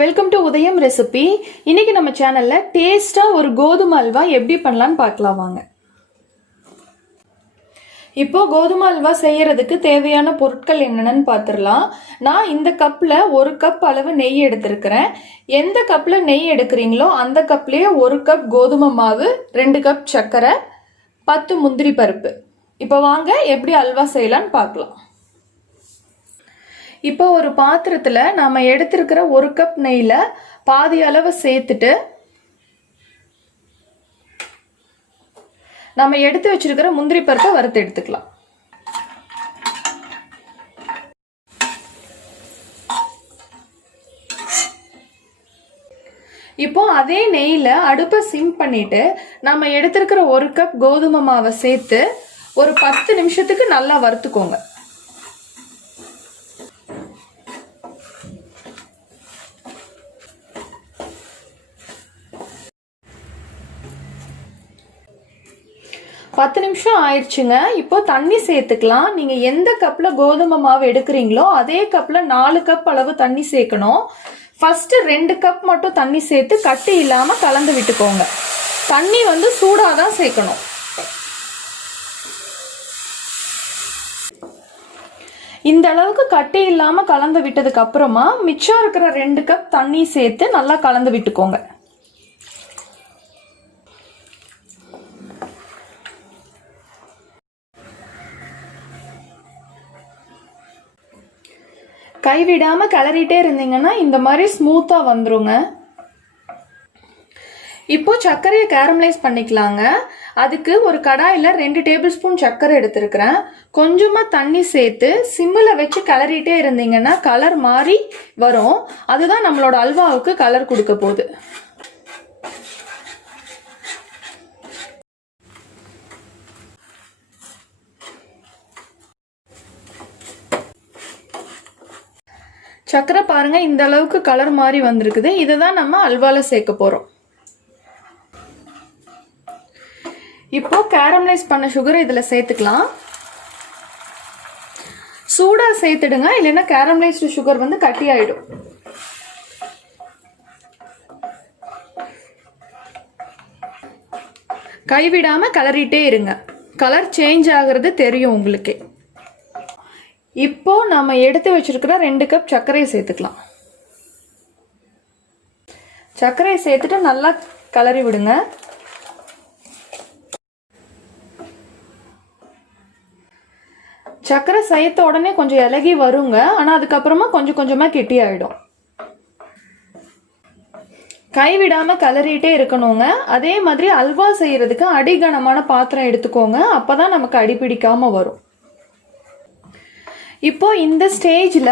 Welcome to உதயம் recipe. இன்னைக்கு நம்ம சேனல்ல டேஸ்டா ஒரு கோதுமை அல்வா எப்படி பண்ணலாம்னு பார்க்கலாம் வாங்க. இப்போ கோதுமை அல்வா செய்யறதுக்கு தேவையான பொருட்கள் என்னென்னு பார்த்துடலாம். நான் இந்த கப்பில் 1 கப் அளவு நெய் எடுத்திருக்கிறேன். எந்த கப்பில் நெய் எடுக்கிறீங்களோ அந்த கப்லேயே 1 கப் கோதுமை மாவு, 2 கப் சர்க்கரை, 10 முந்திரி பருப்பு. இப்போ வாங்க எப்படி அல்வா செய்யலான்னு பார்க்கலாம். இப்போ ஒரு பாத்திரத்தில் நாம் எடுத்திருக்கிற 1 கப் நெய்யில் பாதி அளவு சேர்த்துட்டு நம்ம எடுத்து வச்சிருக்கிற முந்திரி பருப்பை வறுத்து எடுத்துக்கலாம். இப்போ அதே நெய்யில் அடுப்பை சிம் பண்ணிட்டு நம்ம எடுத்திருக்கிற 1 கப் கோதுமை மாவை சேர்த்து ஒரு 10 நிமிஷத்துக்கு நல்லா வறுத்துக்கோங்க. பத்து நிமிஷம் ஆயிடுச்சுங்க. இப்போ தண்ணி சேர்த்துக்கலாம். நீங்க எந்த கப்ல கோதுமை மாவு எடுக்கிறீங்களோ அதே கப்ல 4 கப் அளவு தண்ணி சேர்க்கணும். ஃபர்ஸ்ட் 2 கப் மட்டும் தண்ணி சேர்த்து கட்டி இல்லாம கலந்து விட்டுக்கோங்க. தண்ணி சூடாதான் சேர்க்கணும். இந்த அளவுக்கு கட்டி இல்லாம கலந்து விட்டதுக்கு அப்புறமா மிச்சம் இருக்கிற 2 கப் தண்ணி சேர்த்து நல்லா கலந்து விட்டுக்கோங்க. கைவிடாம கிளறிட்டே இருந்தீங்கன்னா இந்த மாதிரி ஸ்மூத்தா வந்துருங்க. இப்போ சர்க்கரையை கேரமலைஸ் பண்ணிக்கலாங்க. அதுக்கு ஒரு கடாயில் 2 டேபிள் ஸ்பூன் சர்க்கரை எடுத்திருக்கிறேன். கொஞ்சமா தண்ணி சேர்த்து சிம்மில் வச்சு கிளறிட்டே இருந்தீங்கன்னா கலர் மாறி வரும். அதுதான் நம்மளோட அல்வாவுக்கு கலர் கொடுக்க போகுது. சர்க்கரை பாருங்க இந்த அளவுக்கு கலர் மாதிரி வந்திருக்குது. இதை தான் நம்ம அல்வால சேர்க்க போறோம். இப்போ கேரமலைஸ் பண்ண சுகரை இதுல சேர்த்துக்கலாம். சூடா சேர்த்துடுங்க, இல்லைன்னா கேரமலைஸ்டு சுகர் கட்டி ஆயிடும். கைவிடாம கலரிட்டே இருங்க. கலர் சேஞ்ச் ஆகுறது தெரியும் உங்களுக்கே. இப்போ நம்ம எடுத்து வச்சிருக்கிற 2 கப் சர்க்கரையை சேர்த்துக்கலாம். சர்க்கரையை சேர்த்துட்டு நல்லா கலரி விடுங்க. சர்க்கரை சேர்த்த உடனே கொஞ்சம் இலகி வருங்க. ஆனா அதுக்கப்புறமா கொஞ்சம் கொஞ்சமா கெட்டி ஆயிடும். கைவிடாம கலரிட்டே இருக்கணுங்க. அதே மாதிரி அல்வா செய்யறதுக்கு அடிகனமான பாத்திரம் எடுத்துக்கோங்க. அப்பதான் நமக்கு அடிப்பிடிக்காம வரும். இப்போ இந்த ஸ்டேஜில்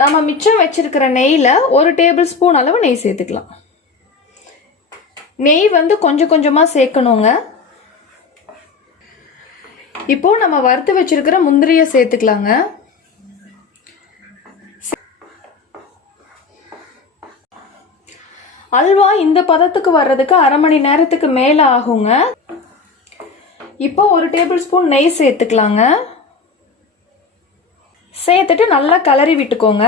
நம்ம மிச்சம் வச்சிருக்கிற நெய்யில் 1 டேபிள் ஸ்பூன் அளவு நெய் சேர்த்துக்கலாம். நெய் கொஞ்சம் கொஞ்சமாக சேர்க்கணுங்க. இப்போ நம்ம வறுத்து வச்சிருக்கிற முந்திரியை சேர்த்துக்கலாங்க. அல்வா இந்த பதத்துக்கு வர்றதுக்கு அரை மணி நேரத்துக்கு மேலே ஆகுங்க. இப்போ 1 டேபிள் ஸ்பூன் நெய் சேர்த்துக்கலாங்க. சேர்த்துட்டு நல்லா கலரி விட்டுக்கோங்க.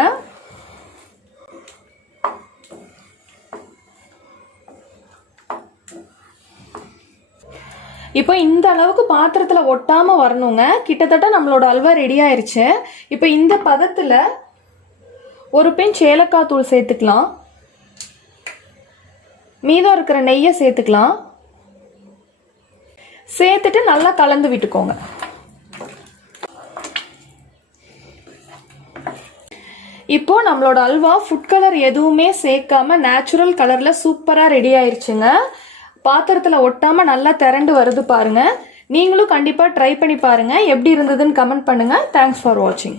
இப்போ இந்த அளவுக்கு பாத்திரத்தில் ஒட்டாம வரணுங்க. கிட்டத்தட்ட நம்மளோட அல்வா ரெடி ஆயிருச்சு. இப்போ இந்த பதத்தில் 1 பிஞ்ச் ஏலக்காய் தூள் சேர்த்துக்கலாம். மீதம் இருக்கிற நெய்யை சேர்த்துக்கலாம். சேர்த்துட்டு நல்லா கலந்து விட்டுக்கோங்க. இப்போ நம்மளோட அல்வா ஃபுட் கலர் எதுவுமே சேர்க்காம நேச்சுரல் கலர்ல சூப்பரா ரெடி ஆயிருச்சுங்க. பாத்திரத்துல ஒட்டாம நல்லா திரண்டு வருது பாருங்க. நீங்களும் கண்டிப்பா ட்ரை பண்ணி பாருங்க. எப்படி இருந்ததுன்னு கமெண்ட் பண்ணுங்க. தேங்க்ஸ் ஃபார் வாட்சிங்.